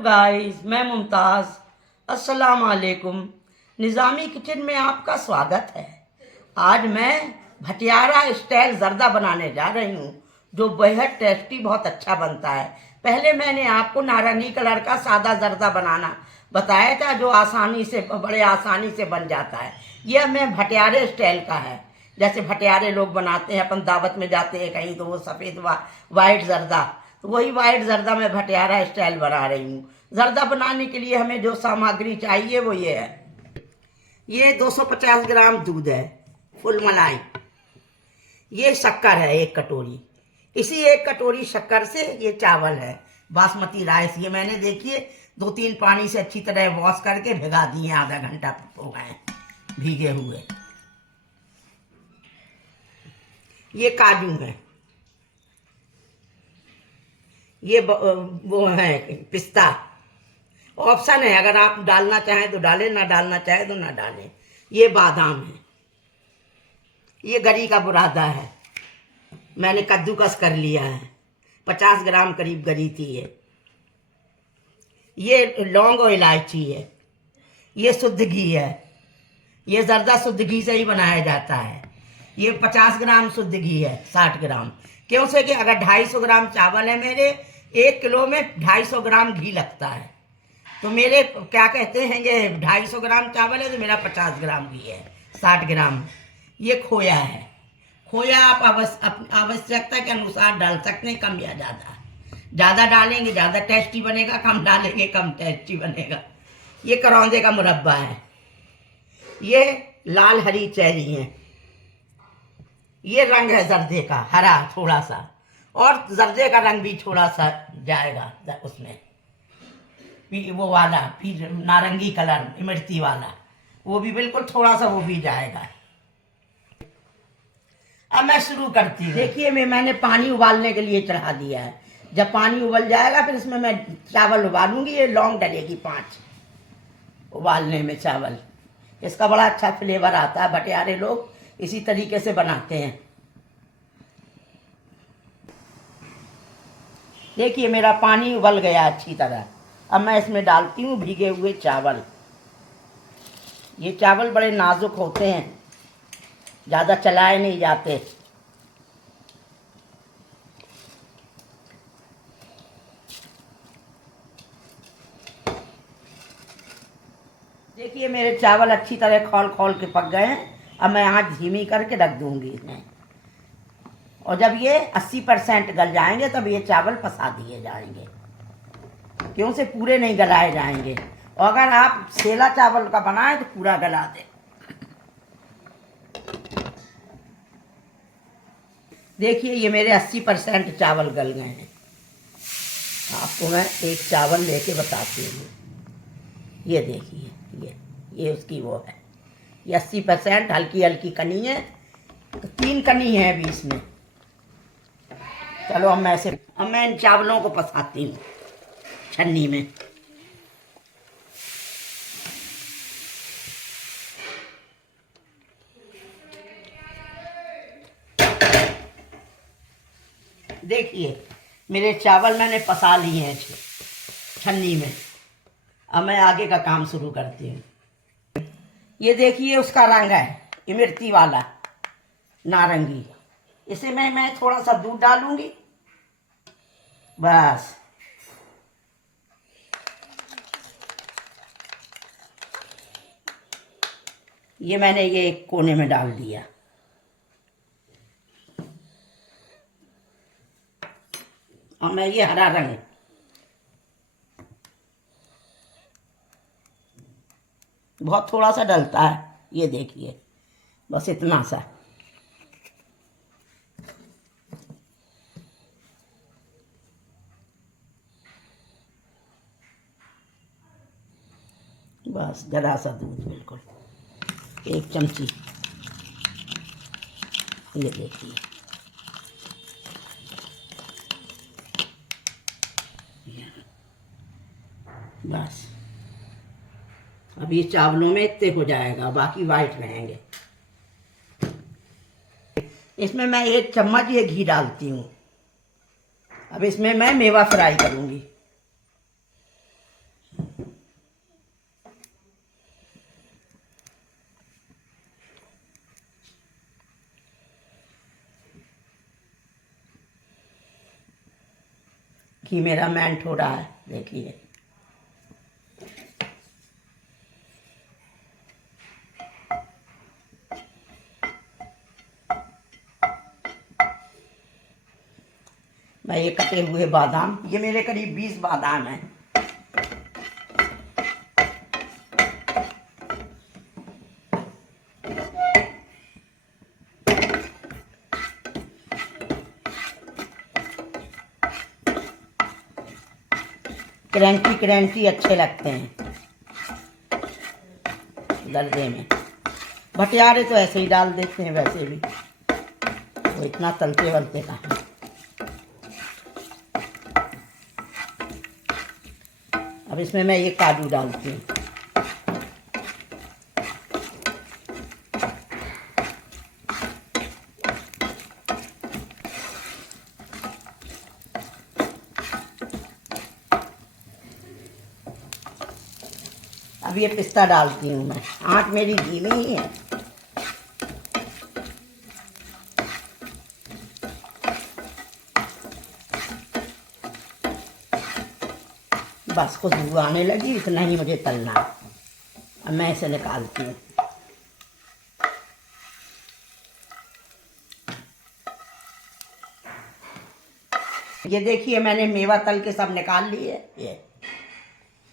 Guys, मैं मुमताज़। अस्सलाम वालेकुम। निज़ामी किचन में आपका स्वागत है। आज मैं भटियारा स्टाइल ज़र्दा बनाने जा रही हूँ, जो बेहद टेस्टी बहुत अच्छा बनता है। पहले मैंने आपको नारंगी कलर का सादा ज़र्दा बनाना बताया था, जो बड़े आसानी से बन जाता है। यह मैं भटियारे स्टाइल का है, जैसे भटियारे लोग बनाते हैं। अपन दावत में जाते हैं कहीं तो वो सफ़ेद वाइट ज़र्दा, तो वही वाइट ज़र्दा मैं भटियारा स्टाइल बना रही हूँ। ज़र्दा बनाने के लिए हमें जो सामग्री चाहिए वो ये है। ये 250 ग्राम दूध है, फुल मलाई। ये शक्कर है 1 कटोरी। इसी 1 कटोरी शक्कर से ये चावल है, बासमती राइस। ये मैंने देखिए 2-3 पानी से अच्छी तरह वॉश करके भिगा दिए, आधा घंटा हो गए भीगे हुए। ये काजू है, ये वो है पिस्ता। ऑप्शन है, अगर आप डालना चाहें तो डालें, ना डालना चाहें तो ना डालें। ये बादाम है, ये गरी का बुरादा है, मैंने कद्दूकस कर लिया है। 50 ग्राम करीब गरी थी ये लौंग और इलायची है। ये शुद्ध घी है, ये जर्दा शुद्ध घी से ही बनाया जाता है। ये 50 ग्राम शुद्ध घी है, 60 ग्राम। क्यों से कि अगर 250 ग्राम चावल है मेरे, 1 किलो में 250 ग्राम घी लगता है। तो मेरे क्या कहते हैं, ये 250 ग्राम चावल है तो मेरा 50 ग्राम घी है, 60 ग्राम। ये खोया है। खोया आप आवश्यकता के अनुसार डाल सकते हैं, कम या ज़्यादा। ज़्यादा डालेंगे ज़्यादा टेस्टी बनेगा, कम डालेंगे कम टेस्टी बनेगा। ये करौंदे का मुरब्बा है। ये लाल हरी चेरी है। ये रंग है जर्दे का, हरा थोड़ा सा, और जर्दे का रंग भी थोड़ा सा जाएगा उसमें, वो वाला फिर नारंगी कलर इमरती वाला, वो भी बिल्कुल थोड़ा सा वो भी जाएगा। अब मैं शुरू करती हूँ। देखिए मैंने पानी उबालने के लिए चढ़ा दिया है। जब पानी उबल जाएगा फिर इसमें मैं चावल उबालूंगी। ये लौंग डलेगी 5 उबालने में चावल। इसका बड़ा अच्छा फ्लेवर आता है। भटियारे लोग इसी तरीके से बनाते हैं। देखिए मेरा पानी उबल गया अच्छी तरह। अब मैं इसमें डालती हूँ भीगे हुए चावल। ये चावल बड़े नाजुक होते हैं, ज़्यादा चलाए नहीं जाते। देखिए मेरे चावल अच्छी तरह खौल खौल के पक गए हैं। अब मैं आँच धीमी करके रख दूंगी इसमें, और जब ये 80% गल जाएंगे तब ये चावल पसा दिए जाएंगे। क्यों से पूरे नहीं गलाए जाएंगे, और अगर आप सेला चावल का बनाएं तो पूरा गला दें। देखिए ये मेरे 80% चावल गल गए हैं। आपको मैं एक चावल लेके बताती हूँ। ये देखिए ये उसकी वो है। ये 80% हल्की हल्की कनी है, तो 3 कनी है अभी इसमें। चलो अब मैं इन चावलों को पसाती हूँ छन्नी में। देखिए मेरे चावल मैंने पसा लिए हैं छन्नी में। अब मैं आगे का काम शुरू करती हूँ। ये देखिए उसका रंग है इमरती वाला, नारंगी। इसे मैं थोड़ा सा दूध डालूंगी बस। ये मैंने ये एक कोने में डाल दिया। और मैं ये हरा रंग, बहुत थोड़ा सा डलता है, ये देखिए बस इतना सा। बस जरा सा दूध, बिल्कुल 1 चमची। ये देखिए बस। अब ये चावलों में इतने हो जाएगा, बाकी वाइट रहेंगे। इसमें मैं 1 चम्मच ये घी डालती हूँ। अब इसमें मैं मेवा फ्राई करूँगी। घी मेरा मेल्ट हो रहा है, देखिए। मैं ये कटे हुए बादाम, ये मेरे करीब 20 बादाम हैं। क्रंची क्रंची अच्छे लगते हैं दर्दे में। भटियारे तो ऐसे ही डाल देते हैं, वैसे भी वो इतना तलते वलते कहाँ। अब इसमें मैं ये काजू डालती हूँ। अब ये पिस्ता डालती हूँ मैं। आँच मेरी धीमी ही है। बस खुशबू आने लगी, इतना ही मुझे तलना है। अब मैं इसे निकालती हूँ। ये देखिए मैंने मेवा तल के सब निकाल लिए ये।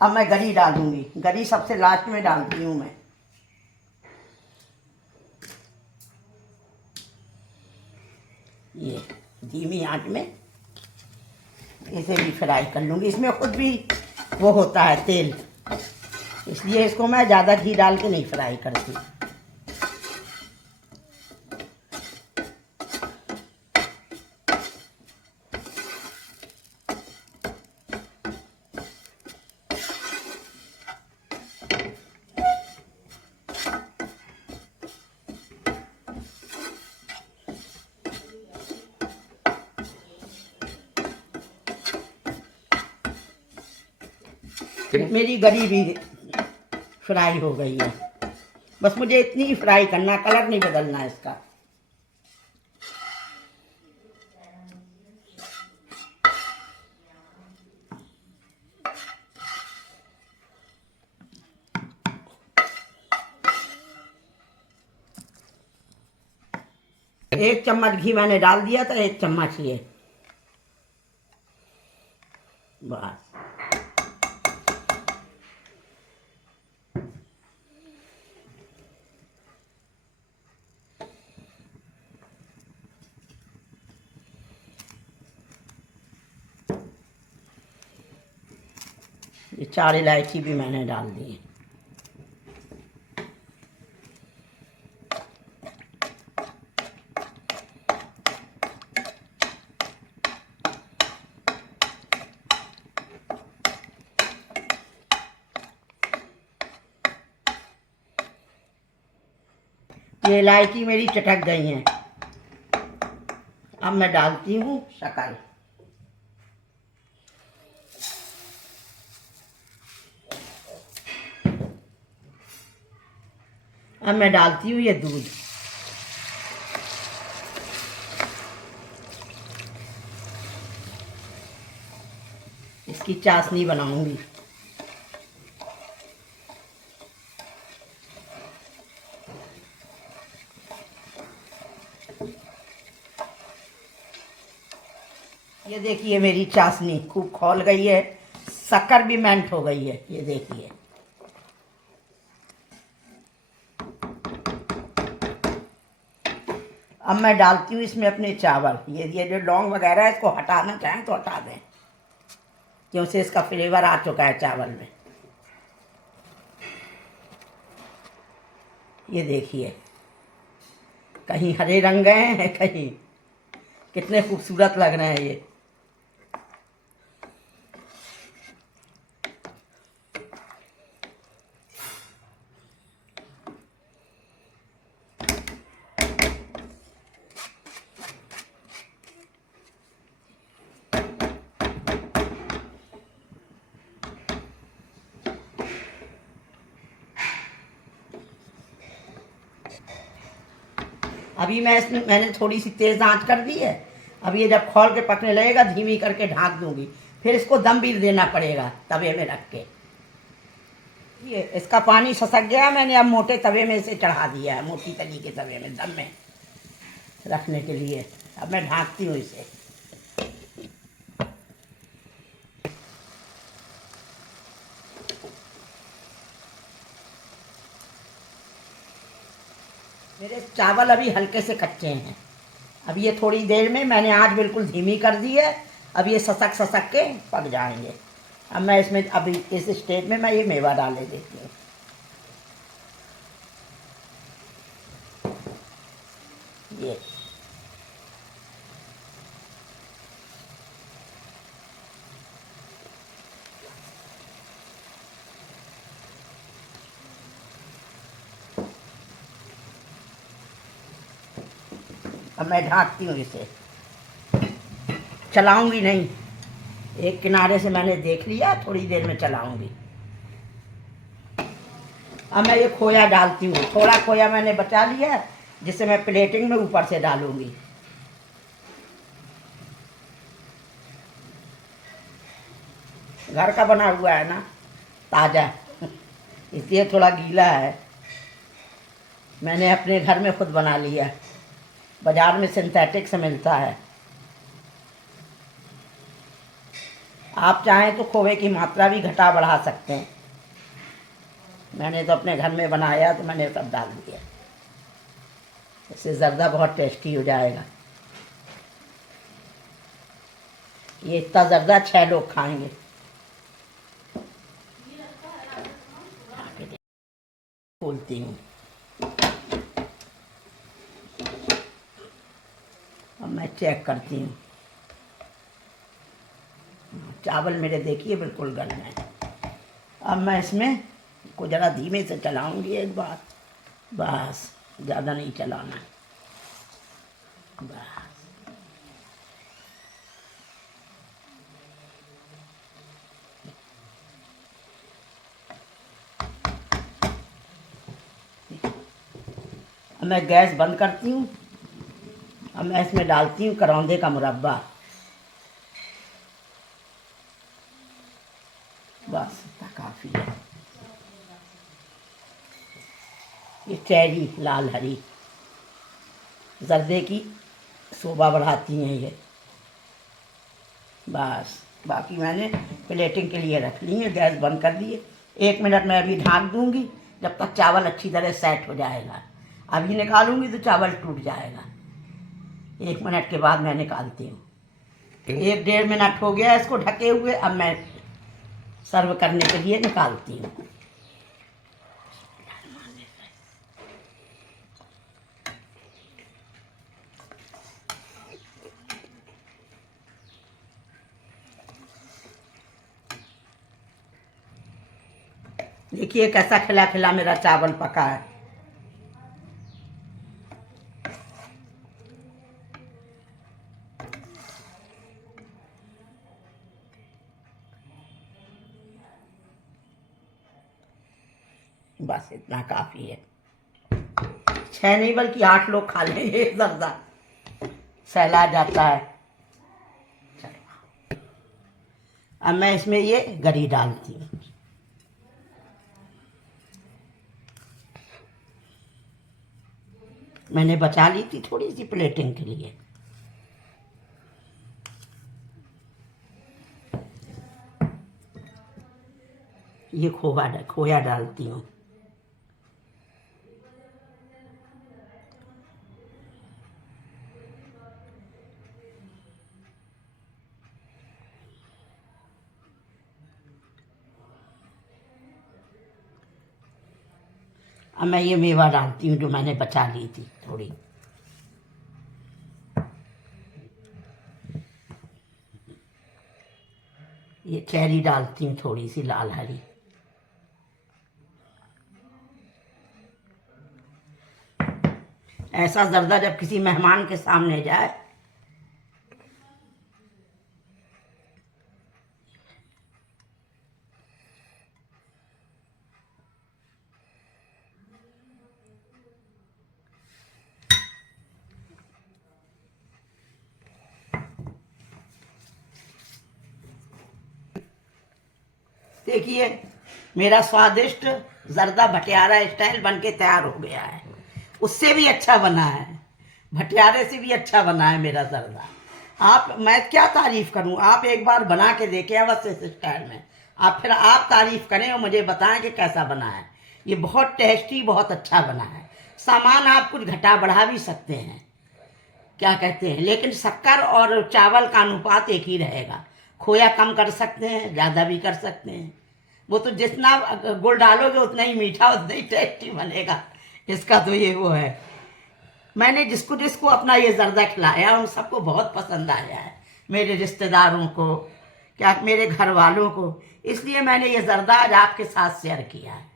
अब मैं गरी डालूंगी। गरी सबसे लास्ट में डालती हूँ मैं। ये धीमी आंच में इसे भी फ्राई कर लूँगी। इसमें खुद भी वो होता है तेल, इसलिए इसको मैं ज़्यादा घी डाल के नहीं फ्राई करती। मेरी गरी भी फ्राई हो गई है। बस मुझे इतनी ही फ्राई करना, कलर नहीं बदलना इसका। एक चम्मच घी मैंने डाल दिया था, एक चम्मच ये बस। ये 4 इलायची भी मैंने डाल दी। ये इलायची मेरी चटक गई हैं। अब मैं डालती हूँ शक्कर। अब मैं डालती हूँ ये दूध। इसकी चाशनी बनाऊंगी। ये देखिए मेरी चाशनी खूब खौल गई है, शक्कर भी मेल्ट हो गई है। ये देखिए अब मैं डालती हूँ इसमें अपने चावल। ये जो लौंग वगैरह है इसको हटाना चाहें तो हटा दें, क्योंकि इसका फ्लेवर आ चुका है चावल में। ये देखिए कहीं हरे रंग गए हैं, कहीं कितने खूबसूरत लग रहे हैं ये। अभी मैंने थोड़ी सी तेज़ आंच कर दी है। अब ये जब खौल के पकने लगेगा धीमी करके ढाँक दूंगी। फिर इसको दम भी देना पड़ेगा तवे में रख के। ये इसका पानी ससक गया, मैंने अब मोटे तवे में इसे चढ़ा दिया है, मोटी तली के तवे में दम में रखने के लिए। अब मैं ढाँकती हूँ इसे। मेरे चावल अभी हल्के से कच्चे हैं। अब ये थोड़ी देर में मैंने आँच बिल्कुल धीमी कर दी है। अब ये ससक ससक के पक जाएंगे। अब मैं इसमें अभी इस स्टेज में मैं ये मेवा डाले देती हूँ। ये अब मैं ढाँकती हूँ इसे, चलाऊंगी नहीं। एक किनारे से मैंने देख लिया, थोड़ी देर में चलाऊंगी। अब मैं ये खोया डालती हूँ। थोड़ा खोया मैंने बचा लिया है, जिसे मैं प्लेटिंग में ऊपर से डालूंगी। घर का बना हुआ है ना, ताज़ा, इसलिए थोड़ा गीला है। मैंने अपने घर में खुद बना लिया, बाजार में सिंथेटिक से मिलता है। आप चाहें तो खोए की मात्रा भी घटा बढ़ा सकते हैं। मैंने तो अपने घर में बनाया तो मैंने सब डाल दिया। इससे ज़र्दा बहुत टेस्टी हो जाएगा। ये इतना ज़र्दा 6 लोग खाएंगे। खोलती हूँ। अब मैं चेक करती हूँ। चावल मेरे देखिए बिल्कुल गल हैं। अब मैं इसमें को ज़रा धीमे से चलाऊंगी एक बार, बस, ज़्यादा नहीं चलाना, बस। अब मैं गैस बंद करती हूँ। अब मैं इसमें डालती हूँ करौंदे का मुरब्बा, बस इतना काफ़ी है। ये चेरी लाल हरी जर्दे की शोभा बढ़ाती हैं ये, बस। बाकी मैंने प्लेटिंग के लिए रख ली है। गैस बंद कर दिए। 1 मिनट में अभी ढाँक दूंगी, जब तक चावल अच्छी तरह सेट हो जाएगा। अभी निकालूंगी तो चावल टूट जाएगा। 1 मिनट के बाद मैं निकालती हूँ। 1 डेढ़ मिनट हो गया इसको ढके हुए। अब मैं सर्व करने के लिए निकालती हूँ। देखिए कैसा खिला खिला मेरा चावल पका है। बस इतना काफ़ी है। 6 नहीं बल्कि 8 लोग खा लेंगे ज़्यादा, सहला जाता है। चलो अब मैं इसमें ये गरी डालती हूँ। मैंने बचा ली थी थोड़ी सी प्लेटिंग के लिए। ये खोया डालती हूँ। अब मैं ये मेवा डालती हूँ जो मैंने बचा ली थी थोड़ी। ये चेरी डालती हूँ थोड़ी सी लाल हरी। ऐसा जर्दा जब किसी मेहमान के सामने जाए, देखिए मेरा स्वादिष्ट जर्दा भटियारा स्टाइल बन के तैयार हो गया है। उससे भी अच्छा बना है, भटियारे से भी अच्छा बना है मेरा जर्दा। मैं क्या तारीफ़ करूं, आप एक बार बना के देखें अवश्य इस स्टाइल में। फिर आप तारीफ़ करें और मुझे बताएं कि कैसा बना है। ये बहुत टेस्टी, बहुत अच्छा बना है। सामान आप कुछ घटा बढ़ा भी सकते हैं, क्या कहते हैं, लेकिन शक्कर और चावल का अनुपात एक ही रहेगा। खोया कम कर सकते हैं, ज़्यादा भी कर सकते हैं। वो तो जितना गुड़ डालोगे उतना ही मीठा, उतना ही टेस्टी बनेगा। इसका तो ये वो है। मैंने जिसको जिसको अपना ये जर्दा खिलाया उन सबको बहुत पसंद आया है, मेरे रिश्तेदारों को, क्या मेरे घर वालों को। इसलिए मैंने ये जर्दा आज आपके साथ शेयर किया है।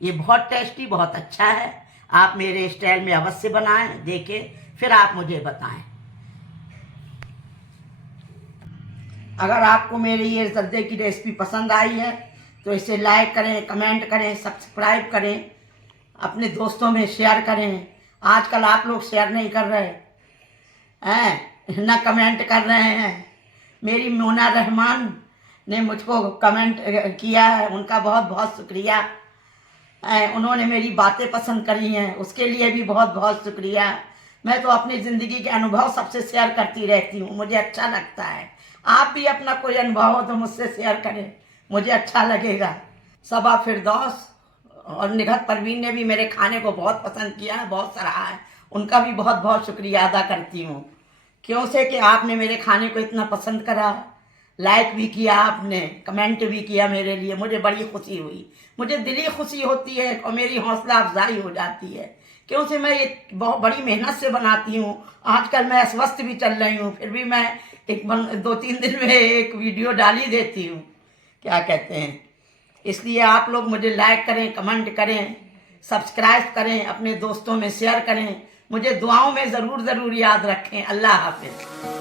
ये बहुत टेस्टी, बहुत अच्छा है। आप मेरे स्टाइल में अवश्य बनाएं, देखें, फिर आप मुझे बताएं। अगर आपको मेरी ये जर्दे की रेसिपी पसंद आई है तो इसे लाइक करें, कमेंट करें, सब्सक्राइब करें, अपने दोस्तों में शेयर करें। आजकल आप लोग शेयर नहीं कर रहे हैं, ना कमेंट कर रहे हैं। मेरी मोना रहमान ने मुझको कमेंट किया है, उनका बहुत बहुत शुक्रिया। उन्होंने मेरी बातें पसंद करी हैं, उसके लिए भी बहुत बहुत शुक्रिया। मैं तो अपनी ज़िंदगी के अनुभव सबसे शेयर करती रहती हूँ, मुझे अच्छा लगता है। आप भी अपना कोई अनुभव हो तो मुझसे शेयर करें, मुझे अच्छा लगेगा। सबा फिरदौस और निघत परवीन ने भी मेरे खाने को बहुत पसंद किया है, बहुत सराहा है। उनका भी बहुत बहुत शुक्रिया अदा करती हूँ, क्यों से कि आपने मेरे खाने को इतना पसंद करा, लाइक भी किया आपने, कमेंट भी किया मेरे लिए। मुझे बड़ी खुशी हुई, मुझे दिली खुशी होती है और मेरी हौसला अफजाई हो जाती है, क्यों से मैं ये बहुत बड़ी मेहनत से बनाती हूँ। आजकल मैं अस्वस्थ भी चल रही हूँ, फिर भी मैं 2-3 दिन में एक वीडियो डाल ही देती हूँ, क्या कहते हैं। इसलिए आप लोग मुझे लाइक करें, कमेंट करें, सब्सक्राइब करें, अपने दोस्तों में शेयर करें। मुझे दुआओं में ज़रूर याद रखें। अल्लाह हाफिज़।